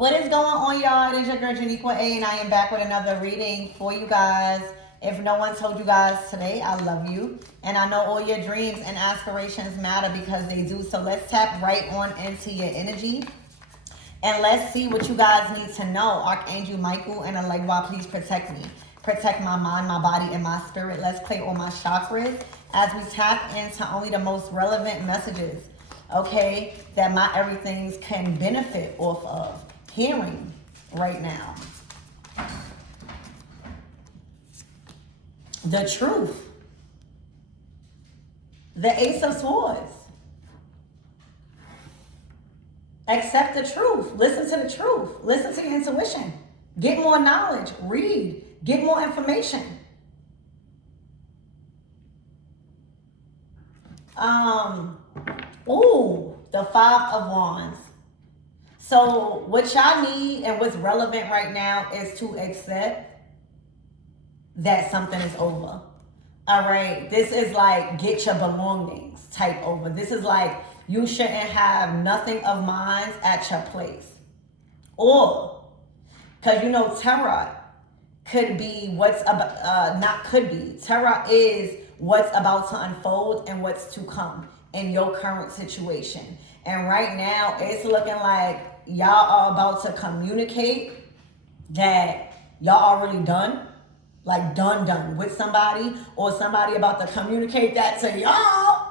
What is going on, y'all? It is your girl Janiqua A, and I am back with another reading for you guys. If no one told you guys today, I love you. And I know all your dreams and aspirations matter because they do. So let's tap right on into your energy. And let's see what you guys need to know. Archangel Michael and Alegua, please protect me. Protect my mind, my body, and my spirit. Let's clear all my chakras as we tap into only the most relevant messages, okay, that my everythings can benefit off of hearing right now. The truth. The Ace of Swords. Accept the truth. Listen to the truth. Listen to your intuition. Get more knowledge. Read. Get more information. Ooh, the Five of Wands. So what y'all need and what's relevant right now is to accept that something is over. All right. This is like get your belongings type over. This is like you shouldn't have nothing of mine at your place. Or, because you know, tarot could be what's about, not could be. Tarot is what's about to unfold and what's to come in your current situation. And right now, it's looking like y'all are about to communicate that y'all already done. Like done with somebody, or somebody about to communicate that to y'all.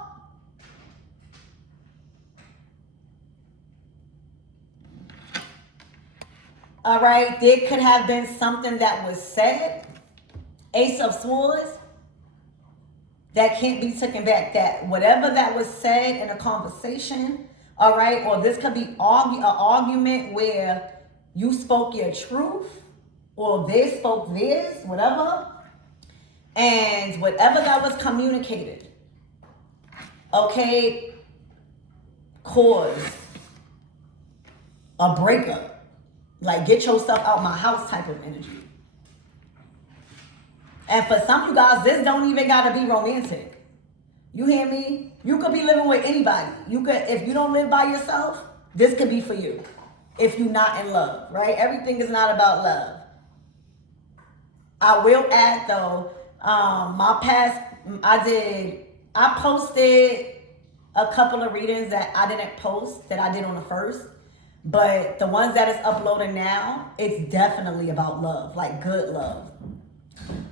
All right, there could have been something that was said, Ace of Swords, that can't be taken back. That whatever that was said in a conversation, all right, or this could be an argument where you spoke your truth, or they spoke theirs, whatever, and whatever that was communicated, okay, caused a breakup. Like, get your stuff out my house type of energy. And for some of you guys, this don't even gotta be romantic. You hear me? You could be living with anybody. You could, if you don't live by yourself, this could be for you. If you're not in love, right? Everything is not about love. I will add though, I posted a couple of readings that I didn't post that I did on the first, but the ones that is uploading now, it's definitely about love, like good love.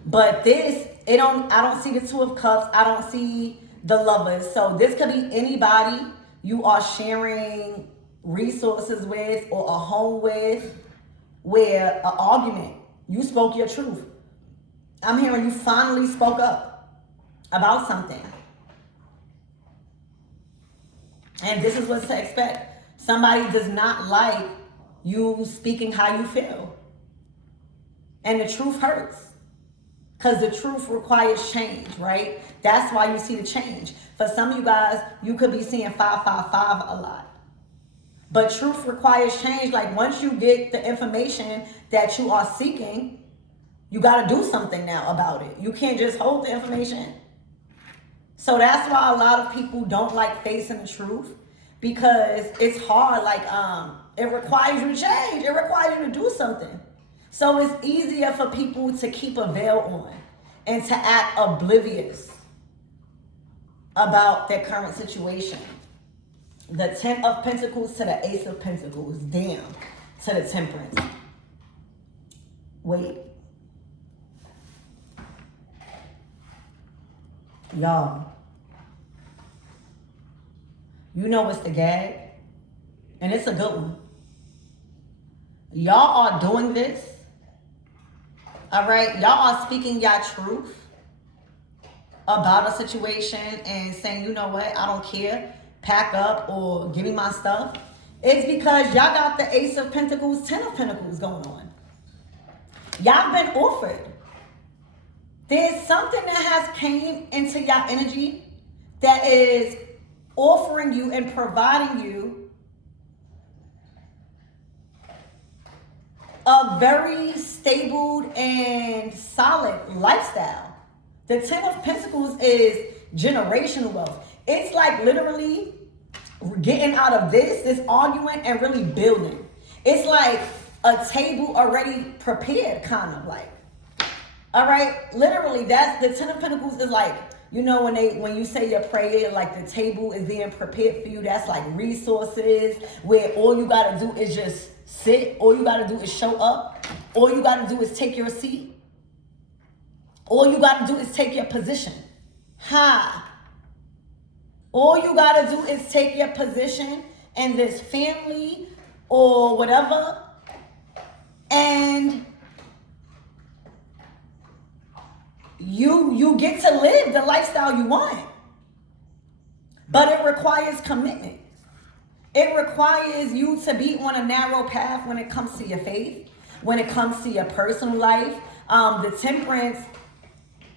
But this, I don't see the Two of Cups. I don't see the Lovers. So this could be anybody you are sharing resources with or a home with, where an argument, you spoke your truth. I'm hearing you finally spoke up about something. And this is what to expect. Somebody does not like you speaking how you feel. And the truth hurts. Because the truth requires change, right? That's why you see the change. For some of you guys, you could be seeing 555 a lot. But truth requires change. Like once you get the information that you are seeking, you got to do something now about it. You can't just hold the information. So that's why a lot of people don't like facing the truth, because it's hard. Like, it requires you to change. It requires you to do something. So it's easier for people to keep a veil on and to act oblivious about their current situation. The 10 of Pentacles to the Ace of Pentacles. Damn. To the Temperance. Wait. Y'all, you know what's the gag? And it's a good one. Y'all are doing this. All right? Y'all are speaking your truth about a situation and saying, you know what? I don't care. Pack up or give me my stuff. It's because y'all got the Ace of Pentacles, 10 of Pentacles going on. Y'all been offered. There's something that has came into your energy that is offering you and providing you a very stable and solid lifestyle. The 10 of Pentacles is generational wealth. It's like literally getting out of this argument and really building. It's like a table already prepared, kind of like. All right, literally, that's the Ten of Pentacles is like, you know, when you say your prayer, like the table is being prepared for you. That's like resources where all you gotta do is just sit. All you gotta do is show up. All you gotta do is take your seat. All you gotta do is take your position. All you gotta do is take your position in this family or whatever, and you get to live the lifestyle you want. But it requires commitment. It requires you to be on a narrow path when it comes to your faith, when it comes to your personal life. The temperance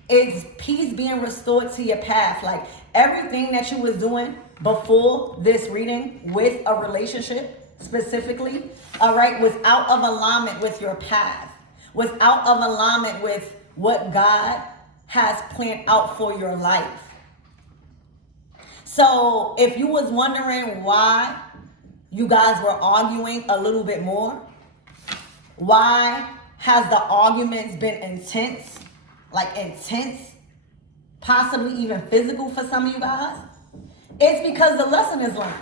is peace being restored to your path. Like everything that you was doing before this reading with a relationship specifically, all right, was out of alignment with your path, was out of alignment with what God has planned out for your life. So if you was wondering why you guys were arguing a little bit more, why has the arguments been intense, like intense, possibly even physical for some of you guys? It's because the lesson is learned.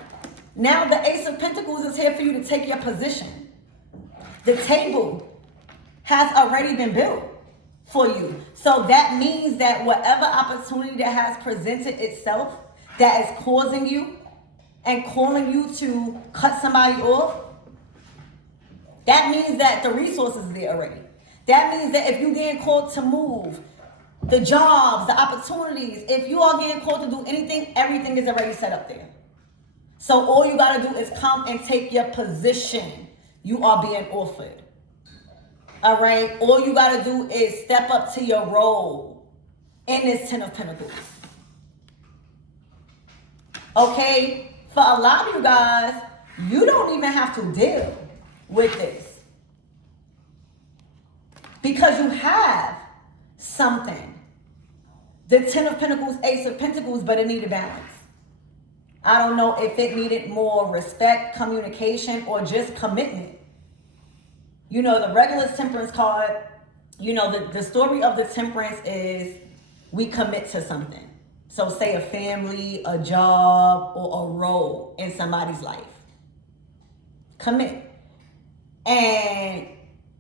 Now the Ace of Pentacles is here for you to take your position. The table has already been built for you. So that means that whatever opportunity that has presented itself that is causing you and calling you to cut somebody off, that means that the resources is there already. That means that if you're getting called to move, the jobs, the opportunities, if you are getting called to do anything, everything is already set up there. So all you got to do is come and take your position you are being offered. All right? All you got to do is step up to your role in this Ten of Pentacles. Okay? For a lot of you guys, you don't even have to deal with this. Because you have something. The Ten of Pentacles, Ace of Pentacles, but it needed balance. I don't know if it needed more respect, communication, or just commitment. You know, the regular temperance card, you know, the story of the temperance is we commit to something. So say a family, a job, or a role in somebody's life. Commit. And,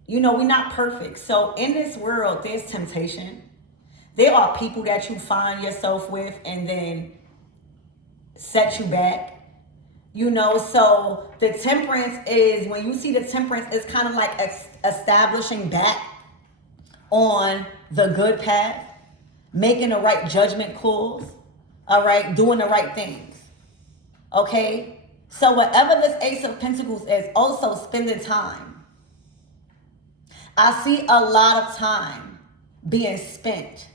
you know, we're not perfect. So in this world, there's temptation. There are people that you find yourself with and then set you back. You know, so the temperance is, when you see the temperance, it's kind of like establishing back on the good path, making the right judgment calls, all right, doing the right things, okay? So whatever this Ace of Pentacles is, also spending time. I see a lot of time being spent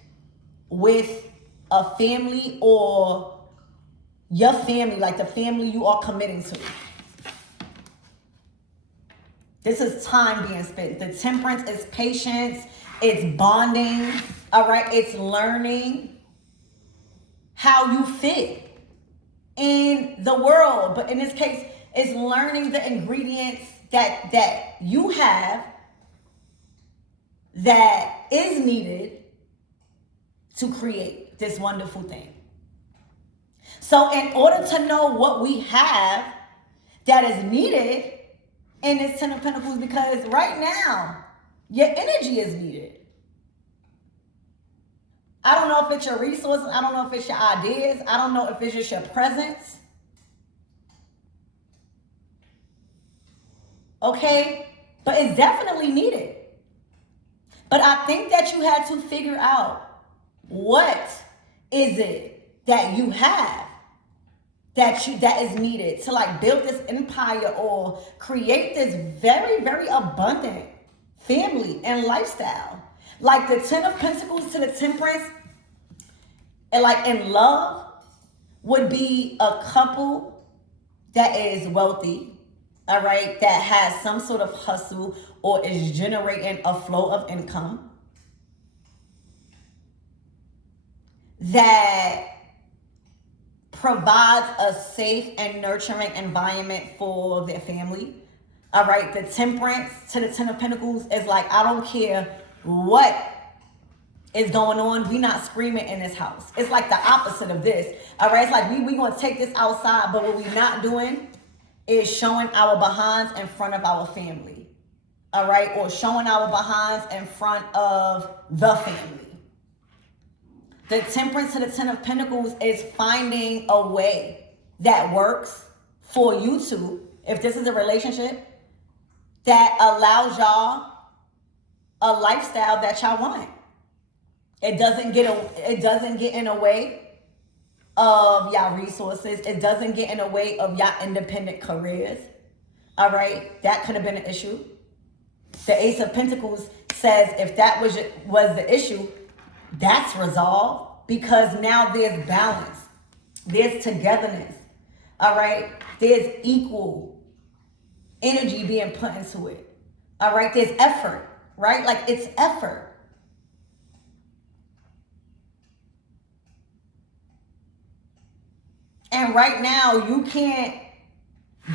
with a family or your family, like the family you are committing to. This is time being spent. The temperance is patience, it's bonding, all right? It's learning how you fit in the world. But in this case, it's learning the ingredients that you have that is needed to create this wonderful thing. So in order to know what we have that is needed in this Ten of Pentacles, because right now, your energy is needed. I don't know if it's your resources. I don't know if it's your ideas. I don't know if it's just your presence. Okay? But it's definitely needed. But I think that you had to figure out what is it that you have that is needed to like build this empire or create this very, very abundant family and lifestyle. Like the Ten of Pentacles to the Temperance, and like in love, would be a couple that is wealthy, all right, that has some sort of hustle or is generating a flow of income, that provides a safe and nurturing environment for their family, All right, the temperance to the Ten of Pentacles is like, I don't care what is going on. We not screaming in this house. It's like the opposite of this. All right, it's like we gonna take this outside, but what we not doing is showing our behinds in front of our family. All right, or showing our behinds in front of the family. The temperance to the Ten of Pentacles is finding a way that works for you two, if this is a relationship, that allows y'all a lifestyle that y'all want. It doesn't get in the way of y'all resources. It doesn't get in the way of y'all independent careers. All right, that could have been an issue. The Ace of Pentacles says if that was the issue, that's resolved, because now there's balance, there's togetherness. All right, there's equal energy being put into it. All right, there's effort, right? Like, it's effort. And right now, you can't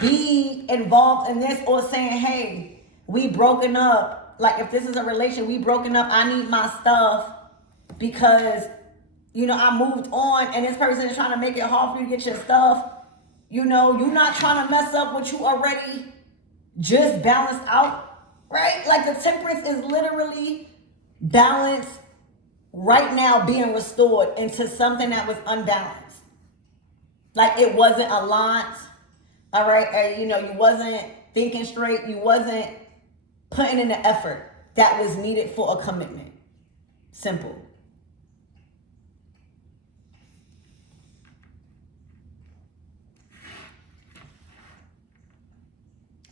be involved in this or saying, hey, we broken up. Like, if this is a relation, we broken up, I need my stuff because, you know, I moved on and this person is trying to make it hard for you to get your stuff. You know, you're not trying to mess up what you already just balanced out, right? Like, the temperance is literally balance right now being restored into something that was unbalanced. Like, it wasn't aligned, all right? You know, you wasn't thinking straight. You wasn't putting in the effort that was needed for a commitment. Simple.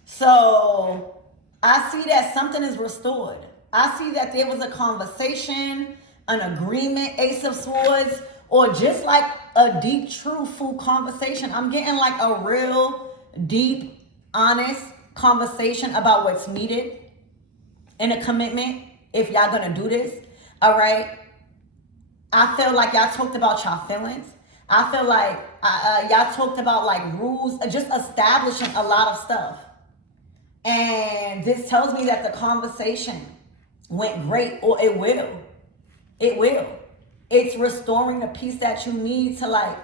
So I see that something is restored. I see that there was a conversation, an agreement, Ace of Swords, or just like a deep, truthful conversation. I'm getting like a real deep, honest conversation about what's needed in a commitment if y'all gonna do this. All right. I feel like y'all talked about y'all feelings. I feel like y'all talked about like rules, just establishing a lot of stuff. And this tells me that the conversation went great, or it will. It will. It's restoring the peace that you need to like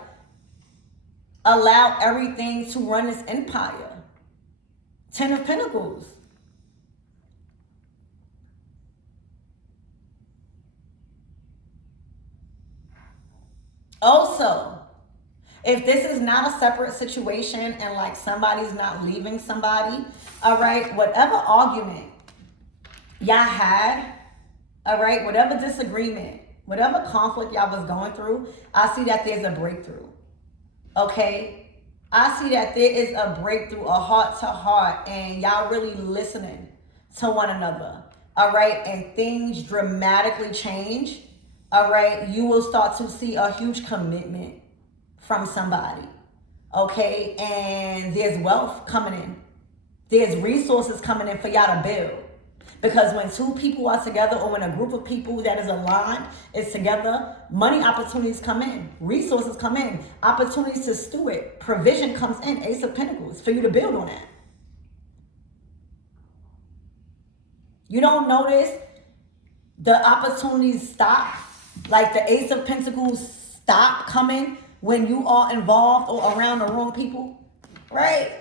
allow everything to run this empire. Ten of Pentacles. Also, if this is not a separate situation and like somebody's not leaving somebody, all right, whatever argument y'all had, all right, whatever disagreement, whatever conflict y'all was going through, I see that there's a breakthrough. Okay? I see that there is a breakthrough, a heart to heart, and y'all really listening to one another. All right? And things dramatically change. All right? You will start to see a huge commitment from somebody. Okay? And there's wealth coming in. There's resources coming in for y'all to build. Because when two people are together, or when a group of people that is aligned is together, money opportunities come in, resources come in, opportunities to steward, provision comes in, Ace of Pentacles, for you to build on that. You don't notice the opportunities stop, like the Ace of Pentacles stop coming when you are involved or around the wrong people, right?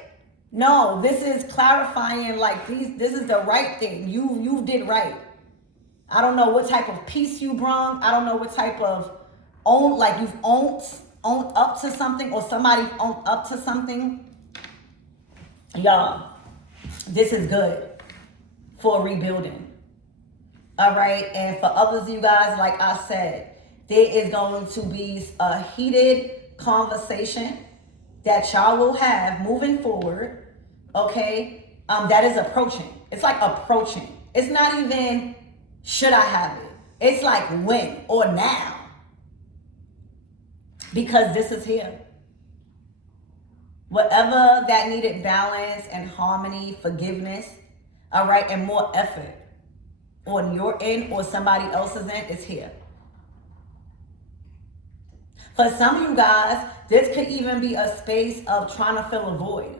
No, this is clarifying like this is the right thing. You did right. I don't know what type of peace you brought. I don't know what type of you've owned up to something, or somebody owned up to something. Y'all, this is good for rebuilding. All right, and for others of you guys, like I said, there is going to be a heated conversation that y'all will have moving forward, okay, that is approaching. It's like approaching. It's not even, should I have it? It's like when or now. Because this is here. Whatever that needed balance and harmony, forgiveness, all right, and more effort on your end or somebody else's end is here. For some of you guys, this could even be a space of trying to fill a void.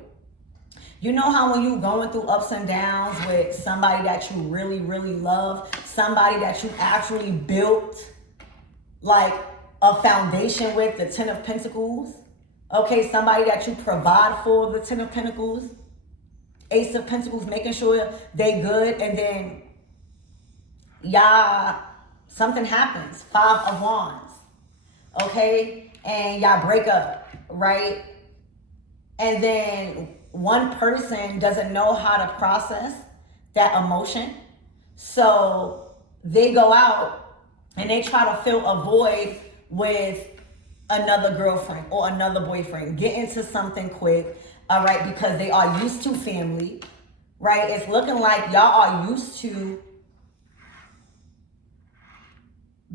You know how when you going through ups and downs with somebody that you really, really love, somebody that you actually built like a foundation with, the Ten of Pentacles. Okay, somebody that you provide for, the Ten of Pentacles. Ace of Pentacles, making sure they good, and then y'all, something happens. Five of Wands. Okay, and y'all break up, right? And then one person doesn't know how to process that emotion. So they go out and they try to fill a void with another girlfriend or another boyfriend. Get into something quick, all right, because they are used to family, right? It's looking like y'all are used to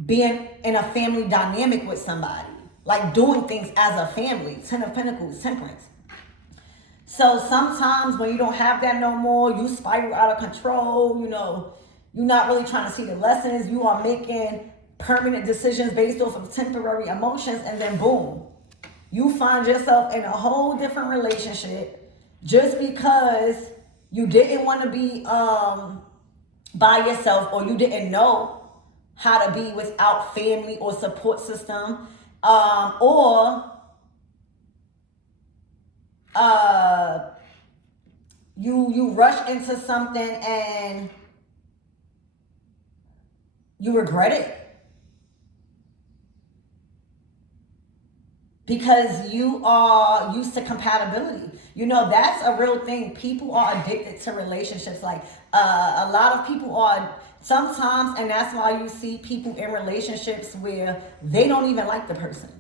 being in a family dynamic with somebody, like doing things as a family. Ten of Pentacles, Temperance. So sometimes when you don't have that no more, you spiral out of control, you know, you're not really trying to see the lessons. You are making permanent decisions based off of temporary emotions, and then boom, you find yourself in a whole different relationship just because you didn't want to be by yourself, or you didn't know how to be without family or support system, or you rush into something and you regret it because you are used to compatibility. You know, that's a real thing. People are addicted to relationships. Like a lot of people are sometimes, and that's why you see people in relationships where they don't even like the person,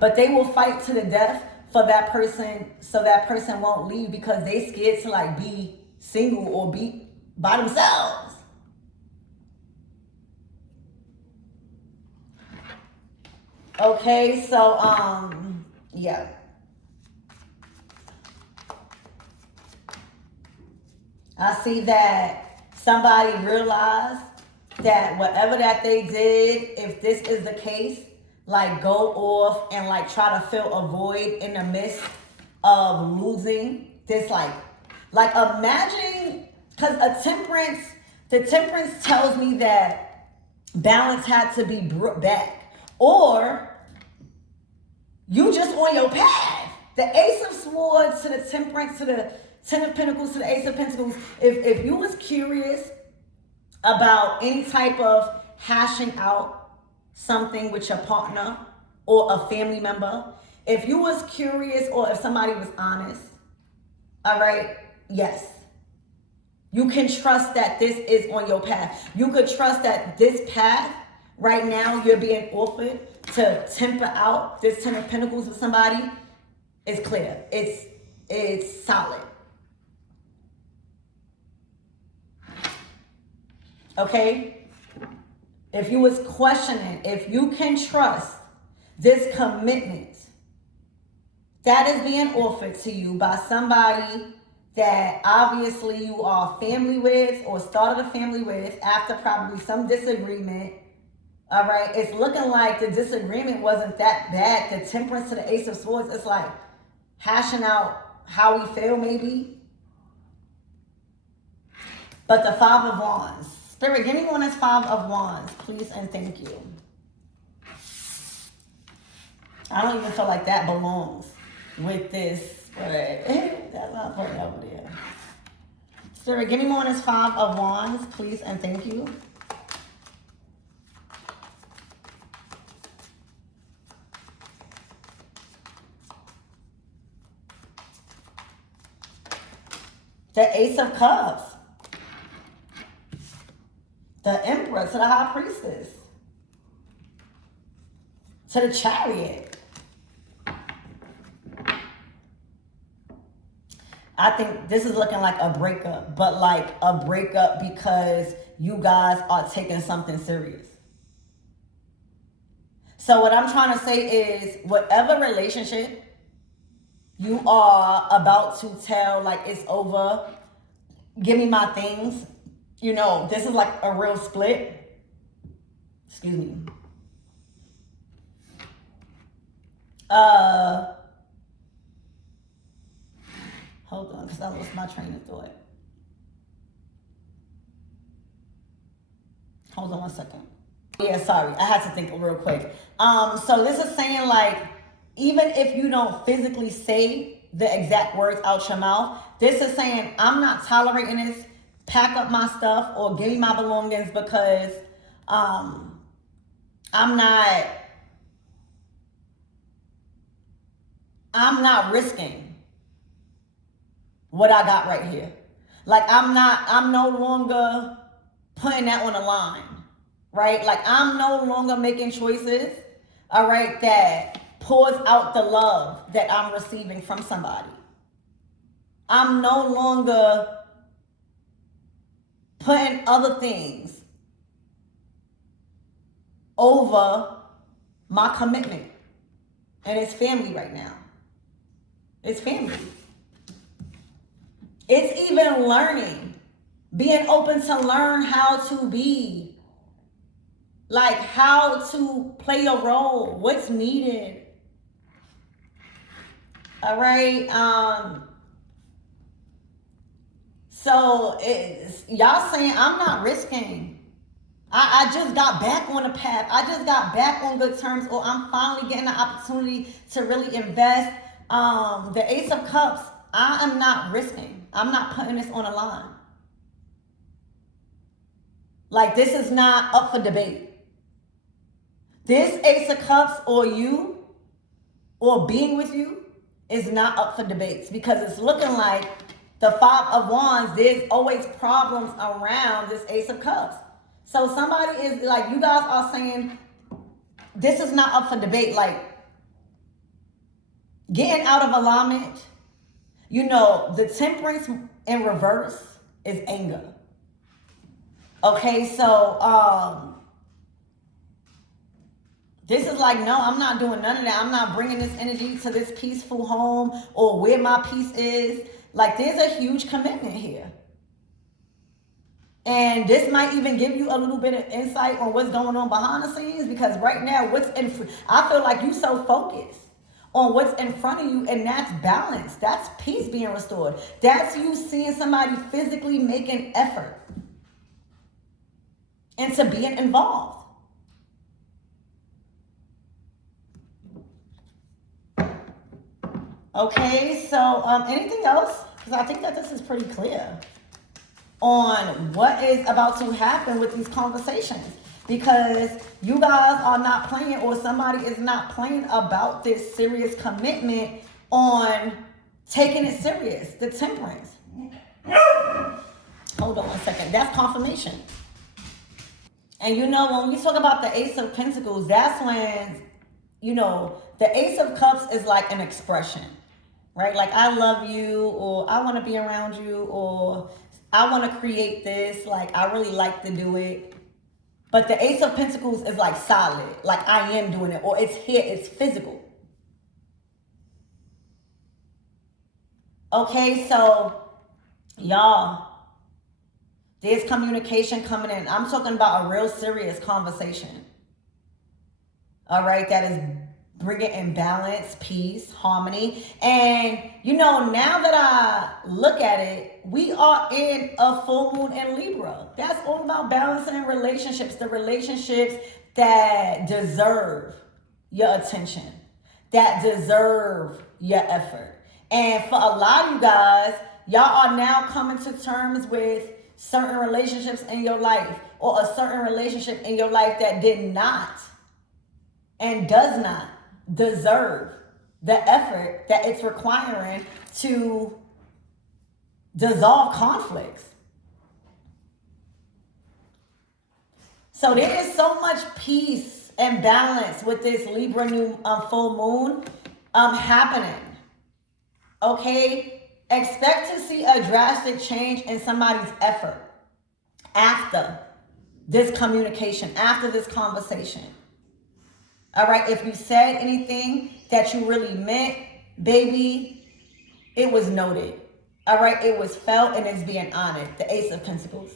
but they will fight to the death for that person, so that person won't leave, because they scared to like be single or be by themselves. Okay, so yeah. I see that somebody realized that whatever that they did, if this is the case, like go off and like try to fill a void in the midst of losing this, like imagine, because the temperance tells me that balance had to be brought back, or you just on your path. The Ace of Swords to the Temperance to the Ten of Pentacles to the Ace of Pentacles. If you was curious about any type of hashing out something with your partner or a family member, if you was curious or if somebody was honest, all right, yes. You can trust that this is on your path. You could trust that this path right now you're being offered to temper out this Ten of Pentacles with somebody is clear. It's solid. Okay? If you was questioning, if you can trust this commitment that is being offered to you by somebody that obviously you are family with or started a family with after probably some disagreement, all right, it's looking like the disagreement wasn't that bad. The Temperance to the Ace of Swords, it's like hashing out how we feel maybe. But the Five of Wands. Spirit, give me one that's Five of Wands, please and thank you. I don't even feel like that belongs with this, but that's not putting over there. Spirit, give me one that's Five of Wands, please and thank you. The Ace of Cups. The Empress to the High Priestess. To the Chariot. I think this is looking like a breakup, but like a breakup because you guys are taking something serious. So what I'm trying to say is whatever relationship you are about to tell, like it's over, give me my things, you know, this is like a real split. Excuse me. Hold on, because I lost my train of thought. Hold on one second. Yeah, sorry. I had to think real quick. So this is saying like, even if you don't physically say the exact words out your mouth, this is saying, I'm not tolerating this. Pack up my stuff or give me my belongings because I'm not risking what I got right here. Like I'm no longer putting that on the line, right? Like I'm no longer making choices, all right, that pours out the love that I'm receiving from somebody. I'm no longer putting other things over my commitment. And it's family right now. It's family. It's even learning, being open to learn how to be, like how to play a role, what's needed. All right. So it's y'all saying I'm not risking. I just got back on the path. I just got back on good terms, or I'm finally getting the opportunity to really invest. The Ace of Cups, I am not risking. I'm not putting this on the line. Like this is not up for debate. This Ace of Cups or you, or being with you, is not up for debates because it's looking like the Five of Wands, there's always problems around this Ace of Cups. So somebody is like, you guys are saying this is not up for debate. Like getting out of alignment, you know, the Temperance in reverse is anger. Okay, so this is like, no, I'm not doing none of that. I'm not bringing this energy to this peaceful home or where my peace is. Like there's a huge commitment here. And this might even give you a little bit of insight on what's going on behind the scenes, because right now, I feel like you so focused on what's in front of you, and that's balance. That's peace being restored. That's you seeing somebody physically making effort into being involved. Okay, so anything else? Because I think that this is pretty clear on what is about to happen with these conversations, because you guys are not playing, or somebody is not playing about this serious commitment on taking it serious. The Temperance. Hold on one second. That's confirmation. And you know, when we talk about the Ace of Pentacles, that's when, you know, the Ace of Cups is like an expression, right? Like I love you, or I want to be around you, or I want to create this, like I really like to do it. But the Ace of Pentacles is like solid, like I am doing it, or it's here, it's physical. Okay, so y'all, there's communication coming in. I'm talking about a real serious conversation. All right, that is bringing in balance, peace, harmony. And, you know, now that I look at it, we are in a full moon in Libra. That's all about balancing relationships, the relationships that deserve your attention, that deserve your effort. And for a lot of you guys, y'all are now coming to terms with certain relationships in your life, or a certain relationship in your life that did not and does not deserve the effort that it's requiring to dissolve conflicts. So there is so much peace and balance with this Libra new full moon happening. Okay, expect to see a drastic change in somebody's effort after this communication, after this conversation. All right, if you said anything that you really meant, baby, it was noted. All right, it was felt and it's being honored. The Ace of Pentacles.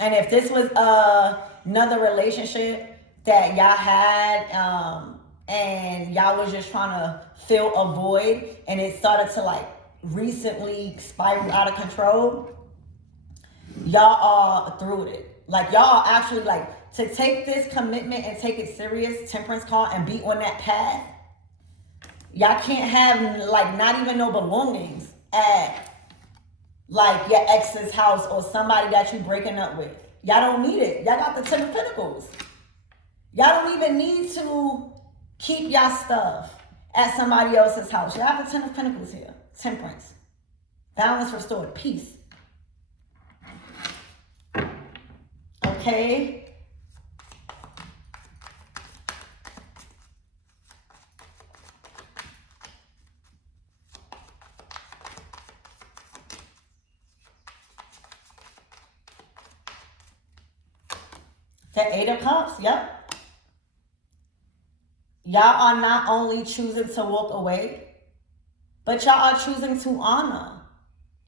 And if this was another relationship that y'all had, and y'all was just trying to fill a void, and it started to like recently spiral out of control, y'all are through it. Like y'all are actually like to take this commitment and take it serious, Temperance card, and be on that path. Y'all can't have like not even no belongings at like your ex's house or somebody that you breaking up with. Y'all don't need it. Y'all got the 10 of Pentacles. Y'all don't even need to keep y'all stuff at somebody else's house. Y'all have the 10 of Pentacles here. Temperance. Balance restored. Peace. Okay? The 8 of Cups, yep. Y'all are not only choosing to walk away, but y'all are choosing to honor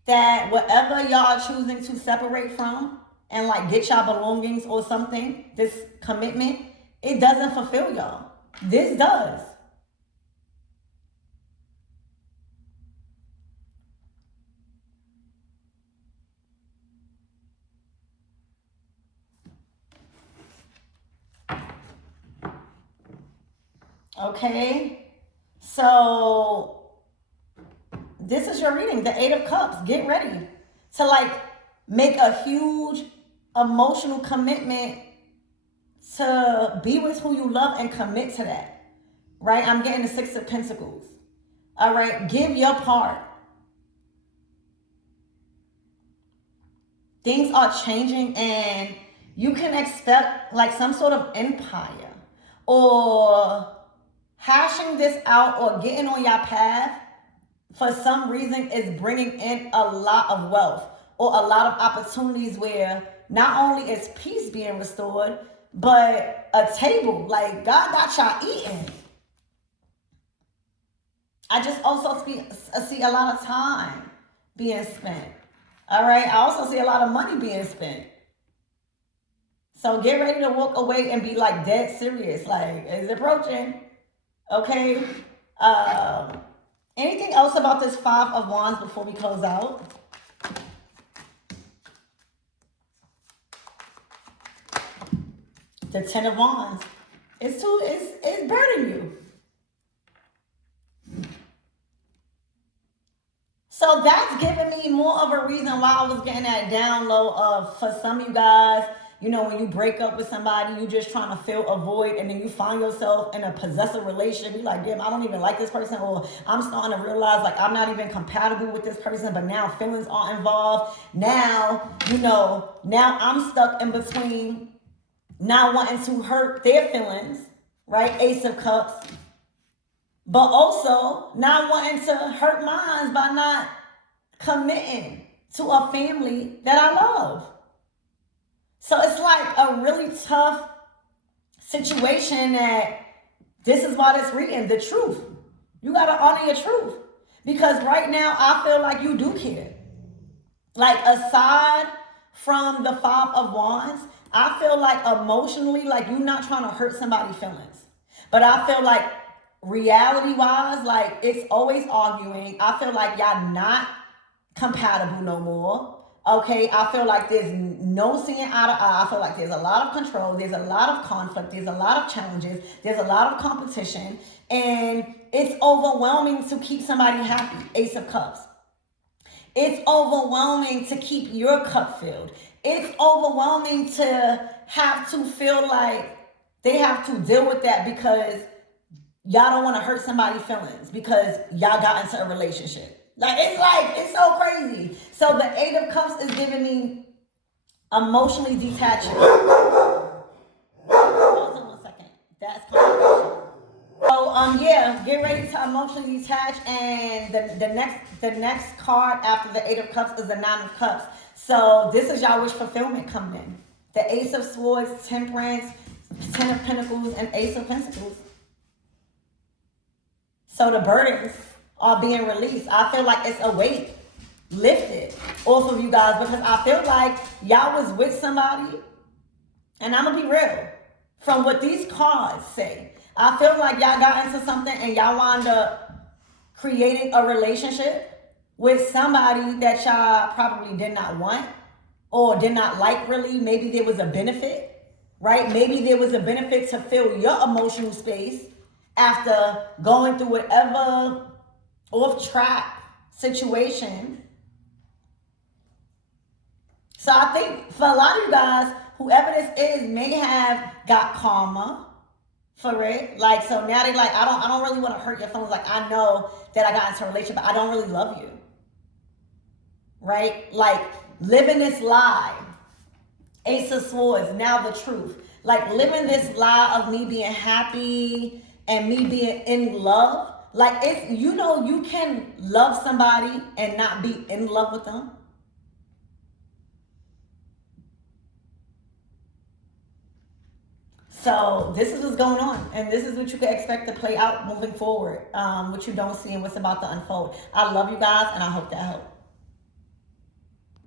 that whatever y'all are choosing to separate from and like get y'all belongings or something, this commitment, it doesn't fulfill y'all. This does. Okay, so this is your reading, the 8 of Cups. Get ready to like make a huge emotional commitment to be with who you love and commit to that, right? I'm getting the 6 of Pentacles. All right, give your part. Things are changing and you can expect like some sort of empire or hashing this out or getting on your path for some reason is bringing in a lot of wealth or a lot of opportunities where not only is peace being restored, but a table, like God got y'all eating. I just also see a lot of time being spent. All right. I also see a lot of money being spent. So get ready to walk away and be like dead serious. Like it's approaching. Okay. Anything else about this 5 of Wands before we close out? The 10 of Wands. It's burning you. So that's giving me more of a reason why I was getting that download of, for some of you guys, you know, when you break up with somebody, you just trying to fill a void and then you find yourself in a possessive relationship. You're like, damn, I don't even like this person, or I'm starting to realize like I'm not even compatible with this person, but now feelings are involved. Now, you know, now I'm stuck in between not wanting to hurt their feelings, right? Ace of Cups. But also not wanting to hurt mine by not committing to a family that I love. So it's like a really tough situation that this is why this reading, the truth. You got to honor your truth. Because right now I feel like you do care. Like aside from the 5 of Wands, I feel like emotionally, like you're not trying to hurt somebody's feelings. But I feel like reality-wise, like it's always arguing. I feel like y'all not compatible no more. Okay, I feel like there's no seeing eye to eye. I feel like there's a lot of control. There's a lot of conflict. There's a lot of challenges. There's a lot of competition. And it's overwhelming to keep somebody happy. Ace of Cups. It's overwhelming to keep your cup filled. It's overwhelming to have to feel like they have to deal with that because y'all don't want to hurt somebody's feelings because y'all got into a relationship. It's so crazy. So the 8 of Cups is giving me emotionally detaching. Hold on 1 second. That's confirmation. So yeah, get ready to emotionally detach, and the next card after the 8 of Cups is the 9 of Cups. So this is y'all wish fulfillment coming in. The Ace of Swords, Temperance, 10 of Pentacles, and Ace of Pentacles. So the burdens are being released. I feel like it's a weight lifted off of you guys because I feel like y'all was with somebody, and I'm gonna be real. From what these cards say, I feel like y'all got into something and y'all wound up creating a relationship with somebody that y'all probably did not want or did not like really. Maybe there was a benefit, right? Maybe there was a benefit to fill your emotional space after going through whatever off track situation. So I think for a lot of you guys, whoever this is may have got karma for it. Like, so now they like, I don't really want to hurt your feelings. Like, I know that I got into a relationship, but I don't really love you. Right? Like, living this lie. Ace of Swords, now the truth. Like, living this lie of me being happy and me being in love. Like, it's, you know, you can love somebody and not be in love with them. So this is what's going on, and this is what you can expect to play out moving forward. What you don't see and what's about to unfold. I love you guys, and I hope that helped.